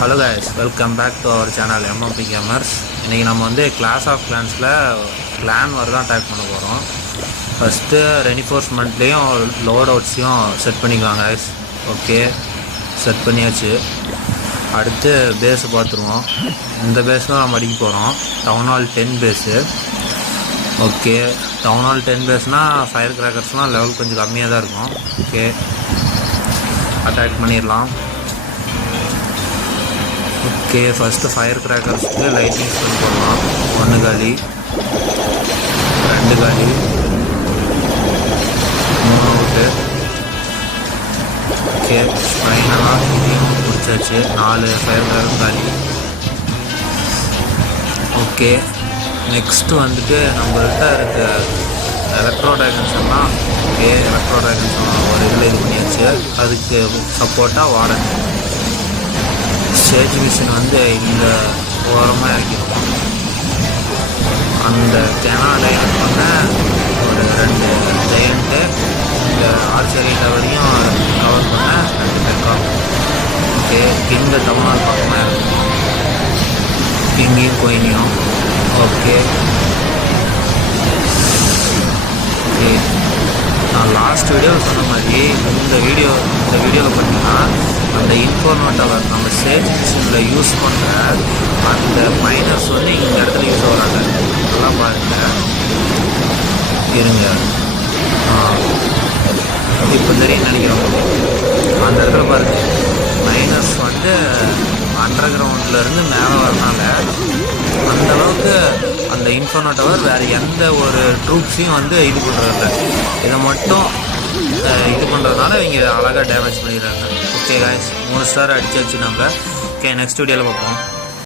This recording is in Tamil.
Hello guys, welcome back to our channel MMP gamers. இன்றைக்கி நம்ம வந்து கிளாஸ் ஆஃப் கிளான்ஸில் கிளான் வார் தான் அட்டாக் பண்ண போகிறோம். ஃபஸ்ட்டு ரெனிஃபோர்ஸ்மெண்ட்லேயும் லோட் அவுட்ஸையும் செட் பண்ணிக்குவாங்க கைஸ். ஓகே, செட் பண்ணியாச்சு. அடுத்து பேஸு பார்த்துருவோம். இந்த பேஸ் தான் நம்ம அடிக்க போகிறோம். Town hall 10 base. Okay, town hall 10 பேஸ்னால் ஃபயர் கிராக்கர்ஸ்னால் லெவல் கொஞ்சம் கம்மியாக தான் இருக்கும். ஓகே, அட்டாக் பண்ணிடலாம். ஓகே, ஃபஸ்ட்டு ஃபயர் கிராக்கர்ஸ்க்கு லைட்டிங் ஸ்பின் போடலாம். 1 காலி, 2 காலி, 3 அவுட்டு. ஓகே, ஃபைனலாக இதையும் முடிச்சாச்சு. 4 ஃபயர் கிராக்கர் காலி. ஓகே, நெக்ஸ்ட்டு வந்துட்டு நம்மள்கிட்ட இருக்க எலக்ட்ரோ ட்ராகன்ஸ் எல்லாம் எலக்ட்ரோ ட்ராகன்ஸ் ஒரு இதில் இது பண்ணியாச்சு. அதுக்கு சப்போர்ட்டாக வார்டன் சேஜ் மிஷின் வந்து இந்த ஓரமாக இறக்கிடுவோம். அந்த கெனாலைன் பண்ண ஒரு 2 ஜெயண்ட்டு இந்த ஆர்ச்சரி டவரையும் கவர் பண்ண 2 பேருக்கும். ஓகே, கிங்க டவுனால் பக்கமாக இருக்கும். கிங்கையும் கோயினியும். ஓகே ஓகே, நான் லாஸ்ட் வீடியோவில் சொன்ன மாதிரி இந்த வீடியோவில் பார்த்தீங்கன்னா அந்த இன்ஃபோர்னோ டவர் நம்ம சேஜ் மிஷினில் யூஸ் பண்ணுற அந்த மைனர்ஸ் வந்து இந்த இடத்துல யூஸ் ஆகிறாங்க. நல்லா பாருங்கள், இருங்க, இப்போ தெரியும் நினைக்கிறவங்க. அந்த இடத்துல பாருங்கள், மைனர்ஸ் வந்து அண்டர் கிரவுண்ட்லேருந்து மேலே வரனால அந்தளவுக்கு அந்த இன்ஃபோர்னோ டவர் வேறு எந்த ஒரு ட்ரூப்ஸையும் வந்து இது பண்ணுறதில்ல. இதை மட்டும் இது பண்ணுறதுனால இவங்க அழகாக டேமேஜ் பண்ணிடுறாங்க. ஓகே காய்ஸ், 3 ஸ்டார் அடிச்சு வச்சு நம்ம. ஓகே, நெக்ஸ்ட் வீடியோவில் பார்ப்போம்.